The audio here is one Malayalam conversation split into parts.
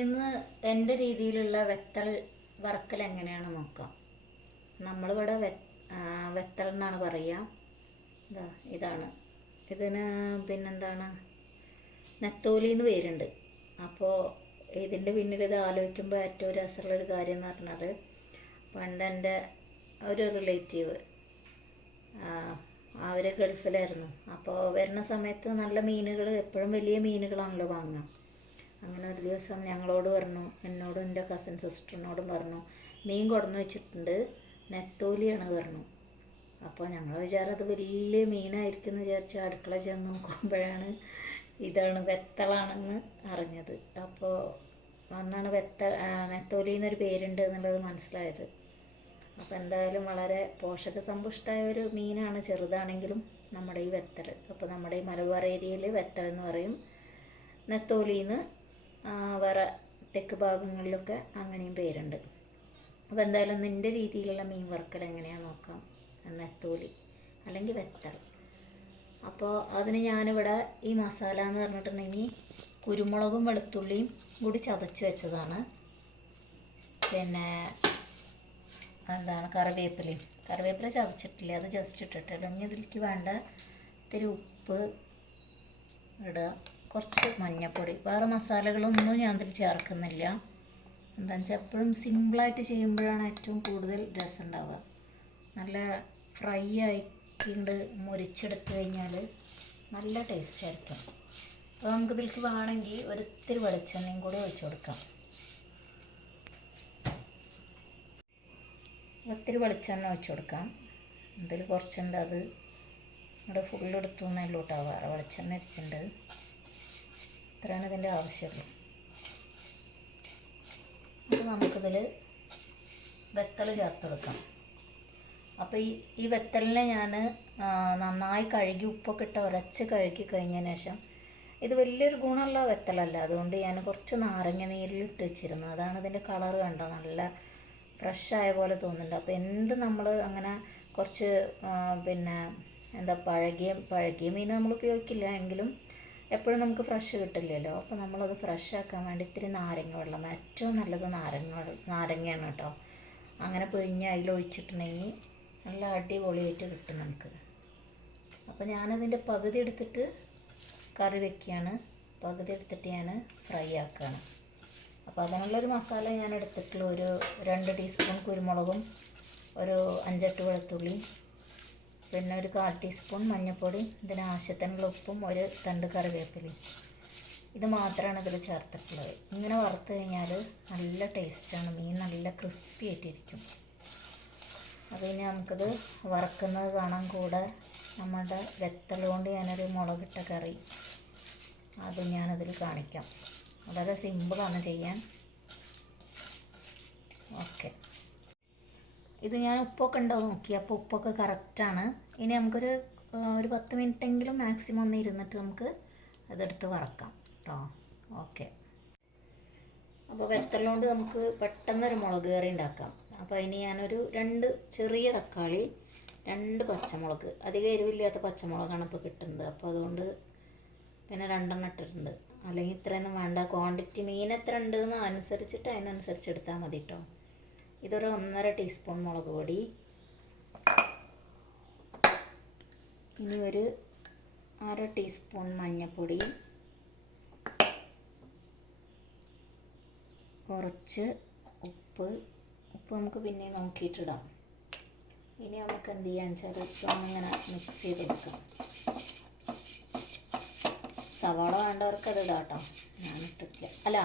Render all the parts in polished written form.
ഇന്ന് എൻ്റെ രീതിയിലുള്ള വെത്തൽ വറക്കൽ എങ്ങനെയാണ് നോക്കാം. നമ്മളിവിടെ വെത്തൽ എന്നാണ് പറയുക. ഇതാണ് ഇതിന് പിന്നെന്താണ് നെത്തോലി എന്ന് പേരുണ്ട്. അപ്പോൾ ഇതിൻ്റെ പിന്നിൽ ഇത് ആലോചിക്കുമ്പോൾ ഏറ്റവും രസമുള്ളൊരു കാര്യം എന്ന് പറഞ്ഞത്, പണ്ട് എൻ്റെ ഒരു റിലേറ്റീവ് അവർ ഗൾഫിലായിരുന്നു. അപ്പോൾ വരുന്ന സമയത്ത് നല്ല മീനുകൾ, എപ്പോഴും വലിയ മീനുകളാണല്ലോ വാങ്ങുക. അങ്ങനെ ഒരു ദിവസം ഞങ്ങളോട് പറഞ്ഞു, എന്നോടും എൻ്റെ കസിൻ സിസ്റ്ററിനോടും പറഞ്ഞു, മീൻ കൊടുന്ന് വെച്ചിട്ടുണ്ട്, നെത്തോലിയാണ് പറഞ്ഞു. അപ്പോൾ ഞങ്ങൾ വിചാരം അത് വലിയ മീനായിരിക്കും എന്ന് വിചാരിച്ച് അടുക്കള ചെന്ന് നോക്കുമ്പോഴാണ് ഇതാണ് വെത്തളാണെന്ന് അറിഞ്ഞത്. അപ്പോൾ അന്നാണ് നെത്തോലി എന്നൊരു പേരുണ്ട് എന്നുള്ളത് മനസ്സിലായത്. അപ്പോൾ എന്തായാലും വളരെ പോഷക സമ്പുഷ്ടമായ ഒരു മീനാണ്, ചെറുതാണെങ്കിലും നമ്മുടെ ഈ വെത്തൽ. അപ്പോൾ നമ്മുടെ ഈ മലബാർ ഏരിയയിൽ വെത്തൽ എന്ന് പറയും, നെത്തോലിന്ന് വേറെ തെക്ക് ഭാഗങ്ങളിലൊക്കെ അങ്ങനെയും പേരുണ്ട്. അപ്പോൾ എന്തായാലും നിൻ്റെ രീതിയിലുള്ള മീൻ വറുക്കൽ എങ്ങനെയാണെന്ന് നോക്കാം. നെത്തോലി അല്ലെങ്കിൽ വെത്തൽ. അപ്പോൾ അതിന് ഞാനിവിടെ ഈ മസാല എന്ന് പറഞ്ഞിട്ടുണ്ടെങ്കിൽ കുരുമുളകും വെളുത്തുള്ളിയും കൂടി ചതച്ച് വെച്ചതാണ്. പിന്നെ കറിവേപ്പില ചതച്ചിട്ടില്ല, അത് ജസ്റ്റ് ഇട്ടിട്ടില്ല. ഇനി ഇതിലേക്ക് വേണ്ട ഇത്തിരി ഉപ്പ് ഇടുക, കുറച്ച് മഞ്ഞൾപ്പൊടി. വേറെ മസാലകളൊന്നും ഞാൻ ഇതിൽ ചേർക്കുന്നില്ല. എന്താണെന്ന് വെച്ചാൽ എപ്പോഴും സിമ്പിളായിട്ട് ചെയ്യുമ്പോഴാണ് ഏറ്റവും കൂടുതൽ രസം ഉണ്ടാവുക. നല്ല ഫ്രൈ ആയിക്കൊണ്ട് മുരിച്ചെടുത്ത് കഴിഞ്ഞാൽ നല്ല ടേസ്റ്റ് ആയിരിക്കും. അപ്പോൾ നമുക്കിതിലേക്ക് വേണമെങ്കിൽ ഒരിത്തിരി വെളിച്ചെണ്ണയും കൂടി ഒഴിച്ചു കൊടുക്കാം. ഒത്തിരി വെളിച്ചെണ്ണ ഒഴിച്ചു കൊടുക്കാം. ഇതിൽ കുറച്ചുണ്ട്, അത് ഇവിടെ ഫുള്ളെടുത്തു എന്നല്ലോ കേട്ടോ, വേറെ വെളിച്ചെണ്ണ ഇരിക്കുന്നുണ്ട്. ഇത്രയാണ് ഇതിൻ്റെ ആവശ്യമുള്ളൂ. അപ്പോൾ നമുക്കിതിൽ വെത്തൽ ചേർത്ത് കൊടുക്കാം. അപ്പോൾ ഈ വെത്തലിനെ ഞാൻ നന്നായി കഴുകി ഉപ്പൊക്കെ ഇട്ട് ഉരച്ച് കഴുകി കഴിഞ്ഞതിന് ശേഷം, ഇത് വലിയൊരു ഗുണമുള്ള വെത്തലല്ല, അതുകൊണ്ട് ഞാൻ കുറച്ച് നാരങ്ങ നീരിലിട്ട് വെച്ചിരുന്നു. അതാണ് ഇതിൻ്റെ കളർ കണ്ടോ, നല്ല ഫ്രഷായ പോലെ തോന്നുന്നുണ്ട്. അപ്പോൾ എന്ത് നമ്മൾ അങ്ങനെ കുറച്ച് പിന്നെ പഴകിയ മീൻ നമ്മൾ ഉപയോഗിക്കില്ല എങ്കിലും എപ്പോഴും നമുക്ക് ഫ്രഷ് കിട്ടില്ലല്ലോ. അപ്പോൾ നമ്മളത് ഫ്രഷ് ആക്കാൻ വേണ്ടി ഇത്തിരി നാരങ്ങ വെള്ളം, ഏറ്റവും നല്ലത് നാരങ്ങയാണ് കേട്ടോ. അങ്ങനെ പിഴിഞ്ഞ് അതിലൊഴിച്ചിട്ടുണ്ടെങ്കിൽ നല്ല അടിപൊളിയായിട്ട് കിട്ടും നമുക്ക്. അപ്പോൾ ഞാനതിൻ്റെ പകുതി എടുത്തിട്ട് കറി വയ്ക്കുകയാണ്, പകുതി എടുത്തിട്ട് ഞാൻ ഫ്രൈ ആക്കുകയാണ്. അപ്പോൾ അതിനുള്ളൊരു മസാല ഞാൻ എടുത്തിട്ടുള്ള ഒരു 2 ടീസ്പൂൺ കുരുമുളകും, ഒരു 5-8 വെളുത്തുള്ളി, പിന്നെ ഒരു 1/4 ടീസ്പൂൺ മഞ്ഞൾപ്പൊടി, ഇതിനാവശ്യത്തിനുള്ള ഉപ്പും, ഒരു തണ്ട് കറിവേപ്പിലയും. ഇത് മാത്രമാണ് ഇതിൽ ചേർത്തിട്ടുള്ളത്. ഇങ്ങനെ വറുത്ത് കഴിഞ്ഞാൽ നല്ല ടേസ്റ്റാണ്, മീൻ നല്ല ക്രിസ്പി ആയിട്ടിരിക്കും. അത് ഇനി നമുക്കിത് വറക്കുന്നത് കാണാൻ. കൂടെ നമ്മുടെ വെത്തൽ കൊണ്ട് ഞാനൊരു മുളകിട്ട കറി, അത് ഞാനതിൽ കാണിക്കാം. വളരെ സിമ്പിളാണ് ചെയ്യാൻ. ഓക്കെ, ഇത് ഞാൻ ഉപ്പൊക്കെ ഉണ്ടോ നോക്കി, അപ്പോൾ ഉപ്പൊക്കെ കറക്റ്റാണ്. ഇനി നമുക്കൊരു 10 മിനിറ്റെങ്കിലും മാക്സിമം ഒന്ന് ഇരുന്നിട്ട് നമുക്ക് അതെടുത്ത് വറക്കാം കേട്ടോ. ഓക്കെ, അപ്പോൾ വെത്തലുകൊണ്ട് നമുക്ക് പെട്ടെന്നൊരു മുളക് കറി ഉണ്ടാക്കാം. അപ്പോൾ അതിന് ഞാനൊരു 2 ചെറിയ തക്കാളി, 2 പച്ചമുളക്, അധികം എരിവില്ലാത്ത പച്ചമുളകാണ് ഇപ്പോൾ കിട്ടുന്നത്. അപ്പോൾ അതുകൊണ്ട് പിന്നെ 2 ഇട്ടിട്ടുണ്ട്. അല്ലെങ്കിൽ ഇത്രയൊന്നും വേണ്ട, ക്വാണ്ടിറ്റി മീൻ എത്ര ഉണ്ടെന്ന് അനുസരിച്ചിട്ട് അതിനനുസരിച്ച് എടുത്താൽ മതി കേട്ടോ. ഇതൊരു 1.5 ടീസ്പൂൺ മുളക് പൊടി, ഇനി ഒരു 1/2 ടീസ്പൂൺ മഞ്ഞൾപ്പൊടി, കുറച്ച് ഉപ്പ് നമുക്ക് പിന്നെ നോക്കിയിട്ടിടാം. ഇനി നമുക്ക് എന്ത് ചെയ്യാന്ന് വെച്ചാൽ ഇങ്ങനെ മിക്സ് ചെയ്ത് കൊടുക്കാം. സവാള വേണ്ടവർക്ക് അത് ഇടാം കേട്ടോ, ഞാൻ ഇട്ടിട്ടില്ല. അല്ല,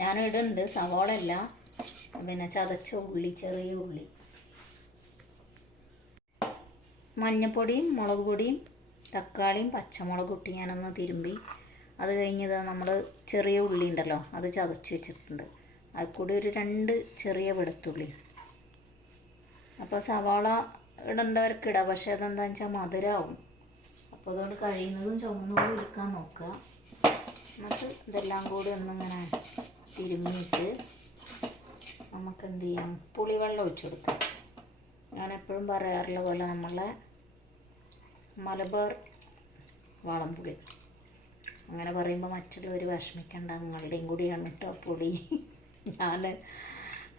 ഞാൻ ഇടുന്നുണ്ട്, സവാള അല്ല, പിന്നെ ചതച്ച ഉള്ളി, ചെറിയ ഉള്ളി. മഞ്ഞൾപ്പൊടിയും മുളക് പൊടിയും തക്കാളിയും പച്ചമുളകും ഇട്ട് ഞാനൊന്ന് തിരുമ്പി, അത് കഴിഞ്ഞത് നമ്മൾ ചെറിയ ഉള്ളി ഉണ്ടല്ലോ, അത് ചതച്ച് വെച്ചിട്ടുണ്ട്. അത് കൂടി ഒരു 2 ചെറിയ വെളുത്തുള്ളി. അപ്പോൾ സവാള ഇടേണ്ടവർക്ക് ഇടാം, പക്ഷേ അതെന്താണെന്ന് വെച്ചാൽ മധുരമാവും. അപ്പോൾ അതുകൊണ്ട് കഴിയുന്നതും ചുവന്നുള്ളി എടുക്കാൻ നോക്കുക. എന്നിട്ട് ഇതെല്ലാം കൂടി ഒന്നിങ്ങനെ തിരുമ്മിയിട്ട് നമുക്ക് എന്ത് ചെയ്യാം, പുളിവെള്ളം ഒഴിച്ചു കൊടുക്കാം. ഞാനെപ്പോഴും പറയാറുള്ള പോലെ നമ്മളെ മലബാർ വാളംപുളി അങ്ങനെ പറയുമ്പോൾ മറ്റുള്ളവർ വിഷമിക്കേണ്ട, നിങ്ങളുടെയും കൂടിയാണ് കേട്ടോ പുളി. ഞാൻ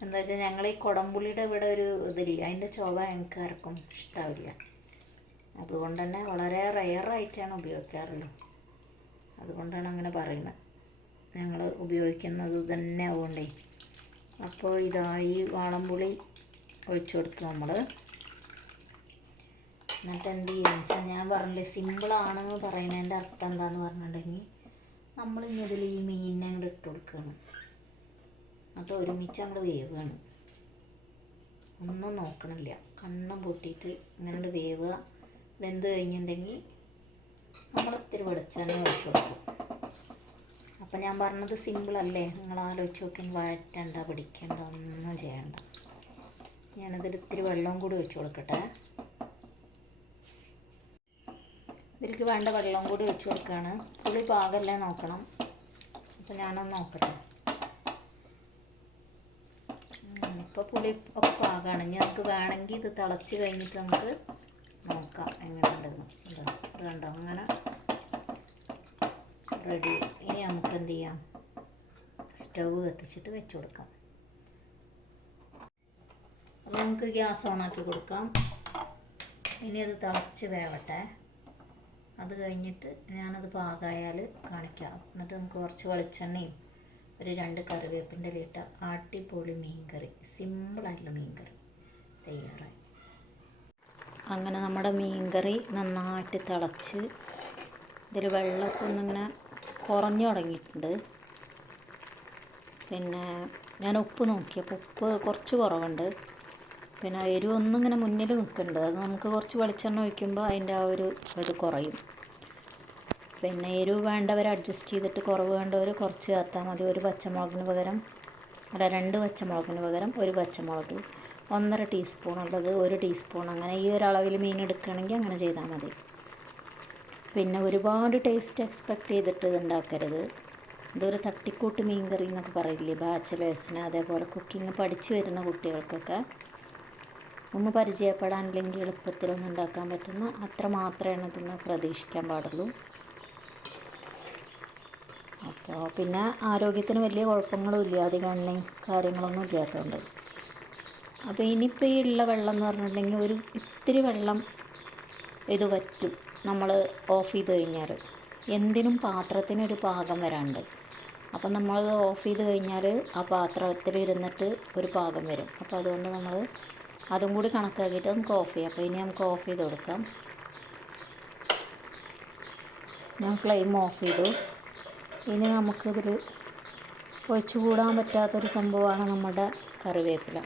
എന്താ വെച്ചാൽ ഞങ്ങൾ ഈ കുടംപുളിയുടെ ഇവിടെ ഒരു ഇതില്ല, അതിൻ്റെ ചൊവ ഞങ്ങൾക്ക് ആർക്കും ഇഷ്ടാവില്ല. അതുകൊണ്ട് തന്നെ വളരെ റെയറായിട്ടാണ് ഉപയോഗിക്കാറുള്ളൂ. അതുകൊണ്ടാണ് അങ്ങനെ പറയുന്നത്. ഞങ്ങൾ ഉപയോഗിക്കുന്നത് തന്നെ ആവുകൊണ്ടേ. അപ്പോൾ ഇതാ ഈ വാളംപുളി ഒഴിച്ചു കൊടുത്തു നമ്മൾ. എന്നിട്ട് എന്ത് ചെയ്യുക വെച്ചാൽ, ഞാൻ പറഞ്ഞില്ലേ സിമ്പിളാണെന്ന് പറയുന്നതിൻ്റെ അർത്ഥം എന്താണെന്ന് പറഞ്ഞിട്ടുണ്ടെങ്കിൽ, നമ്മളിനി അതിൽ ഈ മീനിനെ അങ്ങോട്ട് ഇട്ട് കൊടുക്കുകയാണ്. അത് ഒരുമിച്ച് അങ്ങോട്ട് വേവുകയാണ്. ഒന്നും നോക്കണില്ല, കണ്ണം പൂട്ടിയിട്ട് ഇങ്ങനെ വേവുക. വെന്ത് കഴിഞ്ഞിട്ടുണ്ടെങ്കിൽ നമ്മൾ ഇത്തിരി വെളിച്ചെണ്ണ ഒഴിച്ച് കൊടുക്കും. അപ്പം ഞാൻ പറഞ്ഞത് സിമ്പിളല്ലേ, നിങ്ങൾ ആലോചിച്ച് നോക്കി. വഴറ്റണ്ട, പിടിക്കണ്ട, ഒന്നും ചെയ്യണ്ട. ഞാനതിൽ ഇത്തിരി വെള്ളവും കൂടി ഒഴിച്ച് കൊടുക്കട്ടെ. ഇതിലേക്ക് വേണ്ട വെള്ളവും കൂടി ഒഴിച്ച് കൊടുക്കുകയാണ്. പുളി പാകല്ലേ നോക്കണം. അപ്പം ഞാനൊന്ന് നോക്കട്ടെ. ഇപ്പോൾ പുളി ഒക്കെ പാകമാണ്. ഇനി നമുക്ക് വേണമെങ്കിൽ ഇത് തിളച്ച് കഴിഞ്ഞിട്ട് നമുക്ക് നോക്കാം എങ്ങനെയുണ്ടെന്ന്. ഇത് കണ്ടോ, അങ്ങനെ റെഡി. ഇനി നമുക്ക് എന്ത് ചെയ്യാം, സ്റ്റവ് കത്തിച്ചിട്ട് വെച്ച് കൊടുക്കാം. അപ്പോൾ നമുക്ക് ഗ്യാസ് ഓണാക്കി കൊടുക്കാം. ഇനി അത് തിളച്ച് വേവട്ടെ. അത് കഴിഞ്ഞിട്ട് ഞാനത് പാകമായാൽ കാണിക്കാം. എന്നിട്ട് നമുക്ക് കുറച്ച് വെളിച്ചെണ്ണയും ഒരു 2 കറിവേപ്പിൻ്റെ ഇട്ട അടിപൊളി മീൻകറി, സിമ്പിളായിട്ടുള്ള മീൻകറി തയ്യാറായി. അങ്ങനെ നമ്മുടെ മീൻകറി നന്നായിട്ട് തിളച്ച് ഇതിൽ വെള്ളമൊക്കെ ഒന്നിങ്ങനെ കുറഞ്ഞു തുടങ്ങിയിട്ടുണ്ട്. പിന്നെ ഞാൻ ഉപ്പ് നോക്കിയപ്പോൾ ഉപ്പ് കുറച്ച് കുറവുണ്ട്. പിന്നെ എരിവൊന്നും ഇങ്ങനെ മുന്നിൽ നിൽക്കുന്നുണ്ട്. അത് നമുക്ക് കുറച്ച് വെളിച്ചെണ്ണ ഒഴിക്കുമ്പോൾ അതിൻ്റെ ആ ഒരു ഇത് കുറയും. പിന്നെ എരിവ് വേണ്ടവർ അഡ്ജസ്റ്റ് ചെയ്തിട്ട്, കുറവ് വേണ്ടവർ കുറച്ച് ചേർത്താൽ മതി. 2 പച്ചമുളകിന് പകരം 1 പച്ചമുളക്, 1.5 ടീസ്പൂൺ ഉള്ളത് 1 ടീസ്പൂൺ, അങ്ങനെ ഈ ഒരു അളവിൽ മീൻ എടുക്കുകയാണെങ്കിൽ അങ്ങനെ ചെയ്താൽ മതി. പിന്നെ ഒരുപാട് ടേസ്റ്റ് എക്സ്പെക്റ്റ് ചെയ്തിട്ട് ഇത് ഉണ്ടാക്കരുത്. ഇതൊരു തട്ടിക്കൂട്ട് മീൻ കറി എന്നൊക്കെ പറയില്ലേ ബാച്ചിലേഴ്സിന്, അതേപോലെ കുക്കിംഗ് പഠിച്ചു വരുന്ന കുട്ടികൾക്കൊക്കെ ഒന്ന് പരിചയപ്പെടാൻ, അല്ലെങ്കിൽ എളുപ്പത്തിലൊന്നും ഉണ്ടാക്കാൻ പറ്റുന്ന അത്ര മാത്രമേ ഇതിന് പ്രതീക്ഷിക്കാൻ പാടുള്ളൂ. അപ്പോൾ പിന്നെ ആരോഗ്യത്തിന് വലിയ കുഴപ്പങ്ങളും ഇല്ല, അധികം എണ്ണയും കാര്യങ്ങളൊന്നും ഇല്ലാത്തതുകൊണ്ട്. അപ്പോൾ ഇനിയിപ്പോൾ ഈ ഉള്ള വെള്ളം എന്ന് പറഞ്ഞിട്ടുണ്ടെങ്കിൽ ഒരു ഇത്തിരി വെള്ളം ഇത് വറ്റും നമ്മൾ ഓഫ് ചെയ്ത് കഴിഞ്ഞാൽ. എന്തിനും പാത്രത്തിനൊരു പാകം വരാണ്ട്. അപ്പം നമ്മളത് ഓഫ് ചെയ്ത് കഴിഞ്ഞാൽ ആ പാത്രത്തിൽ ഇരുന്നിട്ട് ഒരു പാകം വരും. അപ്പോൾ അതുകൊണ്ട് നമ്മൾ അതും കൂടി കണക്കാക്കിയിട്ട് നമുക്ക് ഓഫ് ചെയ്യാം. അപ്പോൾ ഇനി നമുക്ക് ഓഫ് ചെയ്ത് കൊടുക്കാം. ഞാൻ ഫ്ലെയിം ഓഫ് ചെയ്തു. ഇനി നമുക്കിതിൽ ഒഴിച്ചുകൂടാൻ പറ്റാത്തൊരു സംഭവമാണ് നമ്മുടെ കറിവേപ്പില.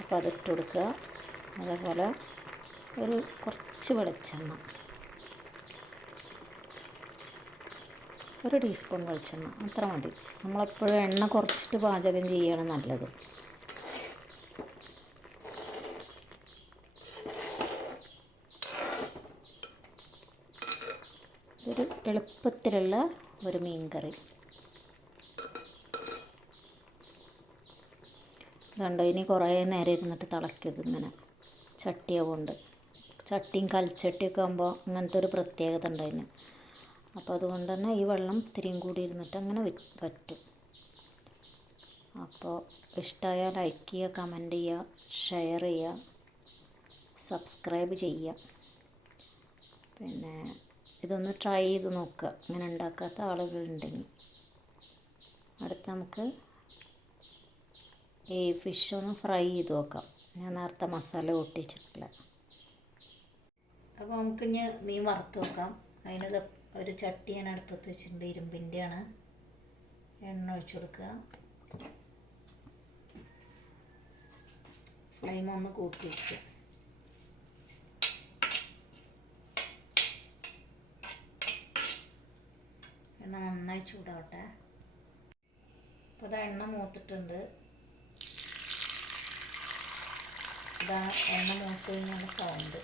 അപ്പോൾ അതിട്ട് കൊടുക്കുക. അതേപോലെ കുറച്ച് വെളിച്ചെണ്ണ, 1 ടീസ്പൂൺ വെളിച്ചെണ്ണ അത്ര മതി. നമ്മളെപ്പോഴും എണ്ണ കുറച്ചിട്ട് പാചകം ചെയ്യുകയാണ് നല്ലത്. ഇതൊരു എളുപ്പത്തിലുള്ള ഒരു മീൻ കറി. ഇതുണ്ടോ, ഇനി കുറേ നേരം ഇരുന്നിട്ട് തിളയ്ക്കത് ഇങ്ങനെ ചട്ടിയാവുകൊണ്ട്. ചട്ടിയും കൽച്ചട്ടിയൊക്കെ ആകുമ്പോൾ അങ്ങനത്തെ ഒരു പ്രത്യേകത ഉണ്ട് അതിന്. അപ്പോൾ അതുകൊണ്ട് തന്നെ ഈ വെള്ളം ഇത്തിരിയും കൂടി ഇരുന്നിട്ട് അങ്ങനെ പറ്റും. അപ്പോൾ ഇഷ്ടമായാൽ ലൈക്ക് ചെയ്യുക, കമൻറ്റ് ചെയ്യുക, ഷെയർ ചെയ്യുക, സബ്സ്ക്രൈബ് ചെയ്യുക. പിന്നെ ഇതൊന്ന് ട്രൈ ചെയ്ത് നോക്കുക, ഇങ്ങനെ ഉണ്ടാക്കാത്ത ആളുകളുണ്ടെങ്കിൽ. അടുത്ത് നമുക്ക് ഈ ഫിഷ് ഒന്ന് ഫ്രൈ ചെയ്ത് നോക്കാം. ഞാൻ നേരത്തെ മസാല ഒട്ടിച്ചിട്ടില്ല. അപ്പോൾ നമുക്കിനി മീൻ വറുത്ത് നോക്കാം. അതിന് ഒരു ചട്ടി ഞാൻ അടുപ്പത്ത് വെച്ചിട്ടുണ്ട്, ഇരുമ്പിൻ്റെയാണ്. എണ്ണ ഒഴിച്ചു കൊടുക്കുക. ഫ്ലെയിം ഒന്ന് കൂട്ടി വയ്ക്കുക. എണ്ണ നന്നായി ചൂടാവട്ടെ. അപ്പോൾ അത് എണ്ണ മൂത്തിട്ടുണ്ട്. ഇതാ എണ്ണ മൂത്ത് കഴിഞ്ഞാൽ സൗണ്ട്.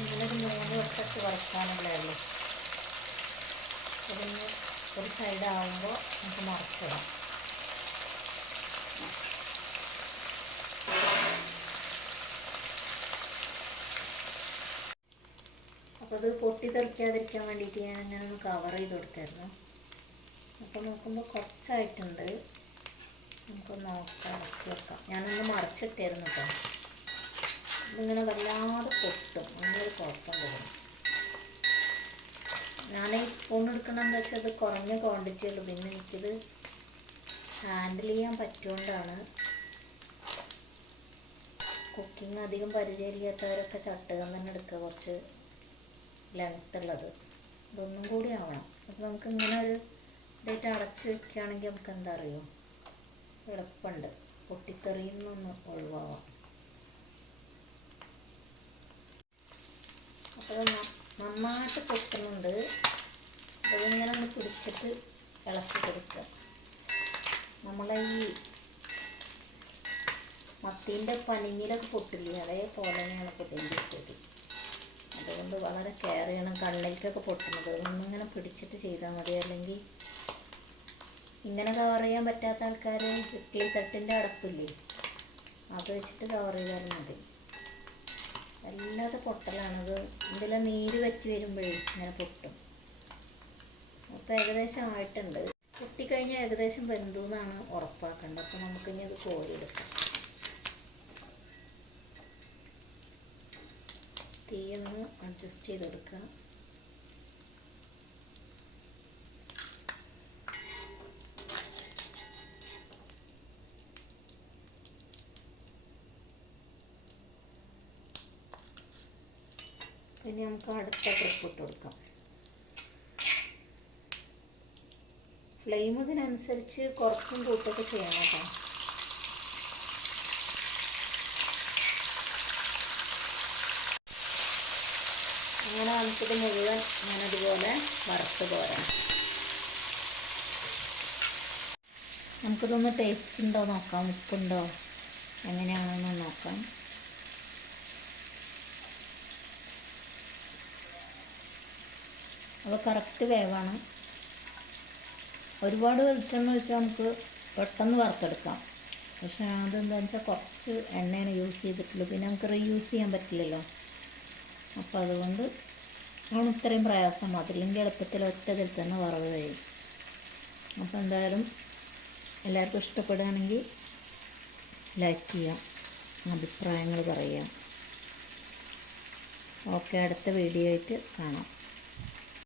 ഇതിലൊരു 3 വട്ടത്ത് വറുക്കാനുള്ളതേ ഉള്ളൂ. അതിന് ഒരു സൈഡ് ആകുമ്പോൾ നമുക്ക് മറിച്ചിടാം. അപ്പോൾ അത് പൊട്ടിത്തെറിക്കാതിരിക്കാൻ വേണ്ടിയിട്ട് ഞാൻ ഇങ്ങനെ ഒന്ന് കവർ ചെയ്ത് കൊടുത്തായിരുന്നു. അപ്പോൾ നോക്കുമ്പോൾ കുറച്ചായിട്ടുണ്ട്. നമുക്കൊന്ന് നോക്കാം, ഇറക്കി വെക്കാം. ഞാനൊന്ന് മറിച്ചിട്ടായിരുന്നു കേട്ടോ. ഇതിങ്ങനെ വല്ലാതെ പൊട്ടും, അങ്ങനൊരു കുഴപ്പം വരും. ഞാൻ ഈ സ്പൂൺ എടുക്കണമെന്ന് വെച്ചാൽ അത് കുറഞ്ഞ ക്വാണ്ടിറ്റി ഉള്ളൂ. പിന്നെ എനിക്കിത് ഹാൻഡിൽ ചെയ്യാൻ പറ്റുകൊണ്ടാണ്. കുക്കിംഗ് അധികം പരിചയമില്ലാത്തവരൊക്കെ ചട്ടുകം തന്നെ എടുക്കുക, കുറച്ച് ലെങ്ത് ഉള്ളത്. ഇതൊന്നും കൂടി ആവണം. അപ്പോൾ നമുക്ക് ഇങ്ങനെ ഒരു ഇതായിട്ട് അടച്ച് വെക്കുകയാണെങ്കിൽ നമുക്ക് എന്താ അറിയുമോ, എളുപ്പമുണ്ട്, പൊട്ടിത്തെറിയുന്നൊന്ന് ഒഴിവാവാം. അപ്പോൾ നന്നായിട്ട് പൊട്ടുന്നുണ്ട്. അതിങ്ങനെ ഒന്ന് പിടിച്ചിട്ട് ഇളക്കി കൊടുക്കുക. നമ്മളെ ഈ മത്തീൻ്റെ പനിഞ്ഞിലൊക്കെ പൊട്ടില്ലേ, അതേപോലെ തന്നെയാണ് ഇപ്പോൾ ഇതിൻ്റെ സ്ഥിതി. അതുകൊണ്ട് വളരെ കെയർ ചെയ്യണം. കണ്ണിലേക്കൊക്കെ പൊട്ടുന്നത് ഒന്നിങ്ങനെ പിടിച്ചിട്ട് ചെയ്താൽ മതി. അല്ലെങ്കിൽ ഇങ്ങനെ കവർ ചെയ്യാൻ പറ്റാത്ത ആൾക്കാർ ഇഡ്ഡലി തട്ടിൻ്റെ അടപ്പില്ലേ, അത് വെച്ചിട്ട് കവർ ചെയ്താലും മതി. വല്ലാതെ പൊട്ടലാണത്. ഇതിലെ നീര് വറ്റി വരുമ്പോഴേ ഇങ്ങനെ പൊട്ടും. അപ്പോൾ ഏകദേശം ആയിട്ടുണ്ട്. പൊട്ടിക്കഴിഞ്ഞാൽ ഏകദേശം വെന്തു എന്നാണ് ഉറപ്പാക്കേണ്ടത്. അപ്പോൾ നമുക്കിനി അത് കോരിയെടുക്കാം. തീയൊന്ന് അഡ്ജസ്റ്റ് ചെയ്ത് കൊടുക്കുക. പിന്നെ നമുക്ക് അടുത്ത ട്രിപ്പ് ഇട്ട് കൊടുക്കാം. ഫ്ലെയിം ഇതിനനുസരിച്ച് കുറച്ചും കൂട്ടൊക്കെ ചെയ്യണം കേട്ടോ. അങ്ങനെ നമുക്കിത് മുഴുവൻ ഞാനതുപോലെ വറുത്ത് പോരാം. നമുക്കിതൊന്ന് ടേസ്റ്റ് ഉണ്ടോ നോക്കാം, ഉപ്പുണ്ടോ എങ്ങനെയാണെന്ന് നോക്കാം. അപ്പോൾ കറക്റ്റ് വേവാണ്. ഒരുപാട് വെളിച്ചെണ്ണ വെച്ചാൽ നമുക്ക് പെട്ടെന്ന് വറുത്തെടുക്കാം. പക്ഷേ അതെന്താണെന്ന് വെച്ചാൽ കുറച്ച് എണ്ണയാണ് യൂസ് ചെയ്തിട്ടുള്ളൂ. പിന്നെ നമുക്ക് റീയൂസ് ചെയ്യാൻ പറ്റില്ലല്ലോ. അപ്പോൾ അതുകൊണ്ട് ആണ് ഇത്രയും പ്രയാസം. അതില്ലെങ്കിൽ എളുപ്പത്തിൽ ഒറ്റതിൽ തന്നെ വറവ് കഴിയും. അപ്പോൾ എന്തായാലും എല്ലാവർക്കും ഇഷ്ടപ്പെടുകയാണെങ്കിൽ ലൈക്ക് ചെയ്യാം, അഭിപ്രായങ്ങൾ പറയാം. ഓക്കെ, അടുത്ത വീഡിയോ ആയിട്ട് കാണാം.